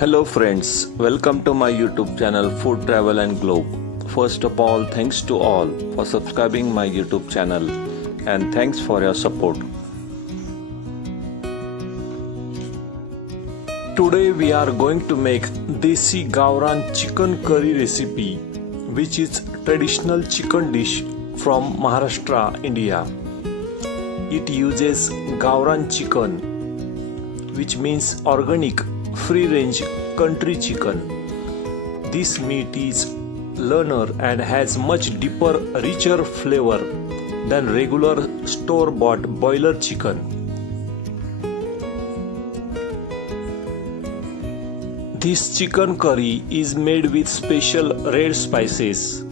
Hello friends, welcome to my YouTube channel Food Travel and Globe. First of all, thanks to all for subscribing my YouTube channel and thanks for your support. Today we are going to make Desi Gavran chicken curry recipe, which is traditional chicken dish from Maharashtra, India. It uses Gavran chicken, which means organic free-range country chicken. This meat is leaner and has much deeper, richer flavor than regular store-bought boiler chicken. This chicken curry is made with special red spices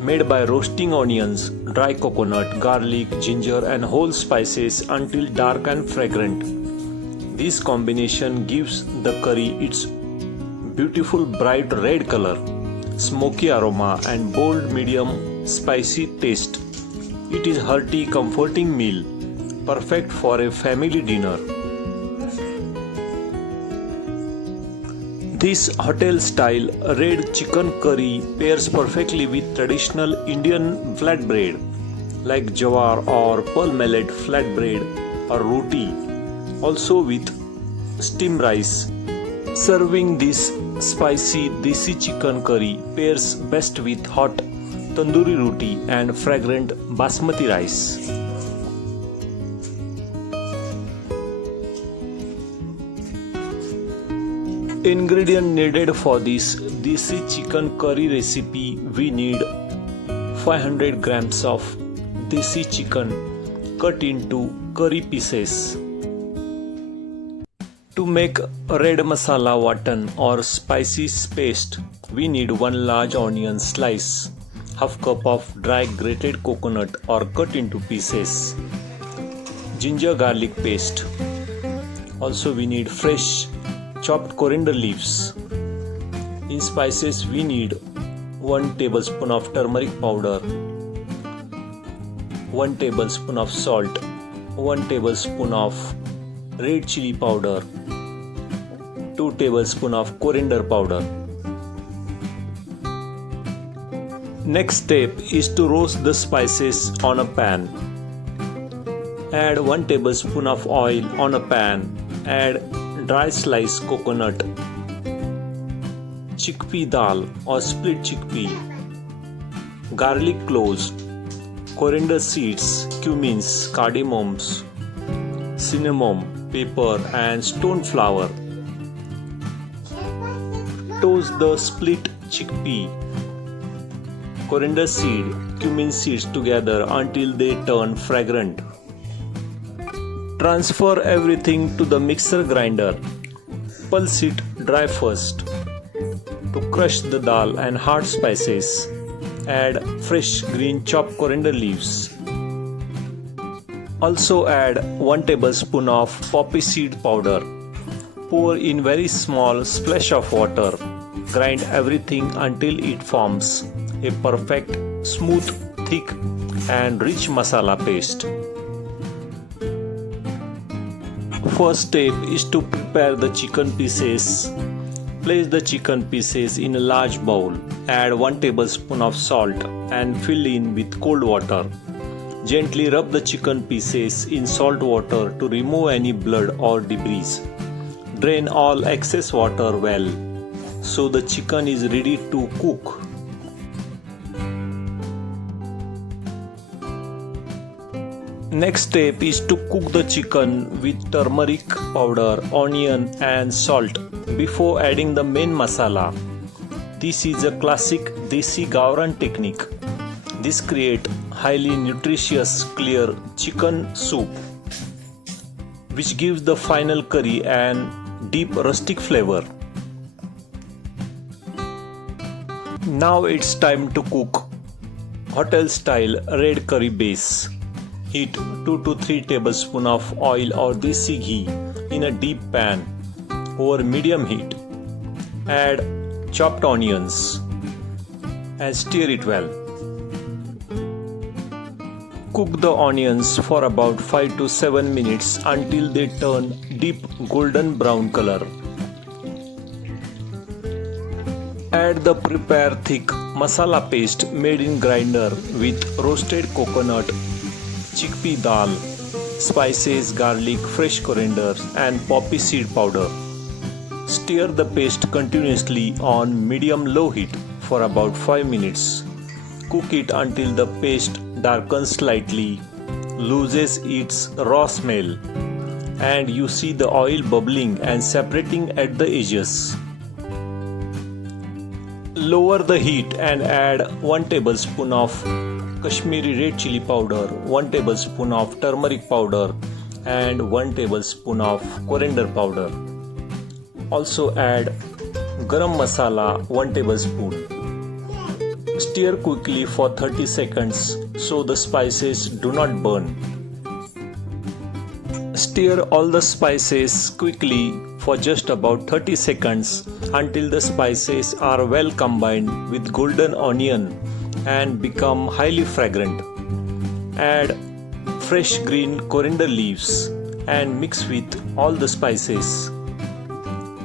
made by roasting onions, dry coconut, garlic, ginger and whole spices until dark and fragrant. This combination gives the curry its beautiful bright red color, smoky aroma and bold medium spicy taste. It is hearty, comforting meal, perfect for a family dinner. This hotel-style red chicken curry pairs perfectly with traditional Indian flatbread like jawar or pearl millet flatbread or roti. Also with steamed rice. Serving this spicy Desi chicken curry pairs best with hot tandoori roti and fragrant basmati rice. Ingredient needed for this Desi chicken curry recipe: we need 500 grams of Desi chicken cut into curry pieces. To make red masala watan or spicy paste, we need 1 large onion slice, half cup of dry grated coconut or cut into pieces, ginger garlic paste. Also we need fresh chopped coriander leaves. In spices we need 1 tablespoon of turmeric powder, 1 tablespoon of salt, 1 tablespoon of red chili powder, 2 tablespoons of coriander powder. Next step is to roast the spices on a pan. Add 1 tablespoon of oil on a pan. Add dry sliced coconut, chickpea dal or split chickpea, garlic cloves, coriander seeds, cumins, cardamoms, cinnamon, pepper and stone flour. Toast the split chickpea, coriander seed, cumin seeds together until they turn fragrant. Transfer everything to the mixer grinder. Pulse it dry first. To crush the dal and hard spices, add fresh green chopped coriander leaves. Also add 1 tablespoon of poppy seed powder. Pour in very small splash of water. Grind everything until it forms a perfect, smooth, thick and rich masala paste. First step is to prepare the chicken pieces. Place the chicken pieces in a large bowl. Add 1 tablespoon of salt and fill in with cold water. Gently rub the chicken pieces in salt water to remove any blood or debris. Drain all excess water well, so the chicken is ready to cook. Next step is to cook the chicken with turmeric powder, onion and salt before adding the main masala. This is a classic Desi Gavran technique. This creates highly nutritious clear chicken soup, which gives the final curry an deep rustic flavor. Now it's time to cook hotel style red curry base. Heat 2 to 3 tablespoons of oil or desi ghee in a deep pan over medium heat. Add chopped onions and stir it well. Cook the onions for about 5 to 7 minutes until they turn deep golden brown color. Add the prepared thick masala paste made in grinder with roasted coconut, chickpea dal, spices, garlic, fresh coriander and poppy seed powder. Stir the paste continuously on medium-low heat for about 5 minutes. Cook it until the paste darkens slightly, loses its raw smell, and you see the oil bubbling and separating at the edges. Lower the heat and add 1 tablespoon of Kashmiri red chili powder, 1 tablespoon of turmeric powder and 1 tablespoon of coriander powder. Also add garam masala 1 tablespoon. Stir quickly for 30 seconds so the spices do not burn. Stir all the spices quickly for just about 30 seconds until the spices are well combined with golden onion and become highly fragrant. Add fresh green coriander leaves and mix with all the spices.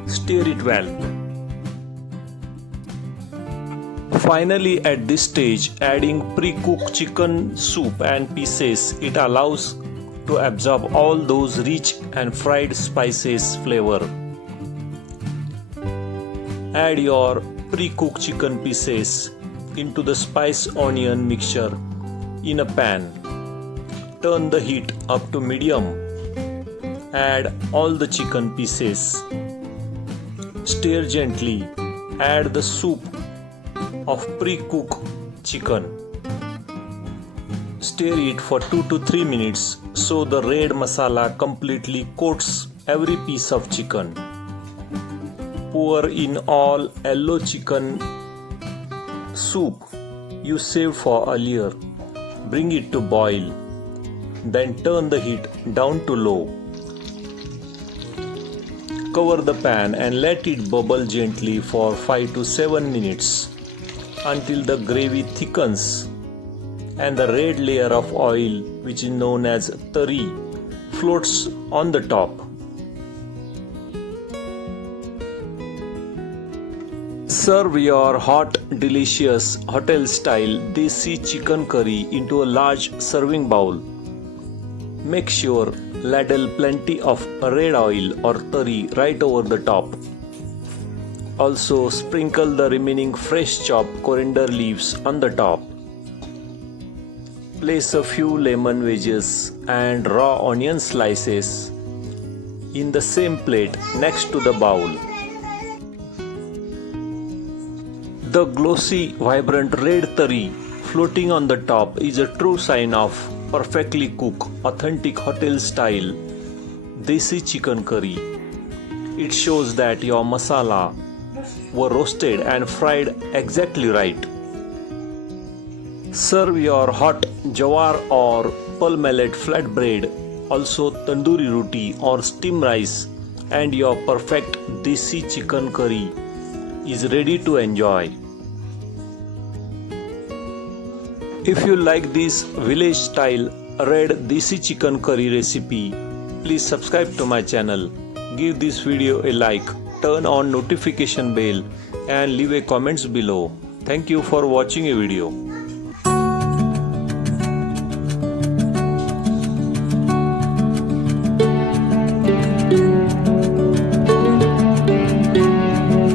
Stir it well. Finally, at this stage, adding pre-cooked chicken soup and pieces, it allows to absorb all those rich and fried spices flavor. Add your pre-cooked chicken pieces into the spice onion mixture in a pan. Turn the heat up to medium. Add all the chicken pieces. Stir gently. Add the soup of pre-cooked chicken. Stir it for 2 to 3 minutes so the red masala completely coats every piece of chicken. Pour in all yellow chicken soup you saved for earlier. Bring it to boil. Then turn the heat down to low. Cover the pan and let it bubble gently for 5 to 7 minutes until the gravy thickens and the red layer of oil, which is known as tari, floats on the top. Serve your hot, delicious, hotel-style Desi chicken curry into a large serving bowl. Make sure ladle plenty of red oil or tari right over the top. Also sprinkle the remaining fresh chopped coriander leaves on the top. Place a few lemon wedges and raw onion slices in the same plate next to the bowl. The glossy, vibrant red tari floating on the top is a true sign of perfectly cooked, authentic hotel-style Desi chicken curry. It shows that your masala were roasted and fried exactly right. Serve your hot jawar or pearl millet flatbread, also tandoori roti or steamed rice, and your perfect Desi chicken curry is ready to enjoy. If you like this village style red Desi chicken curry recipe, please subscribe to my channel, give this video a like, turn on notification bell and leave a comments below. Thank you for watching a video.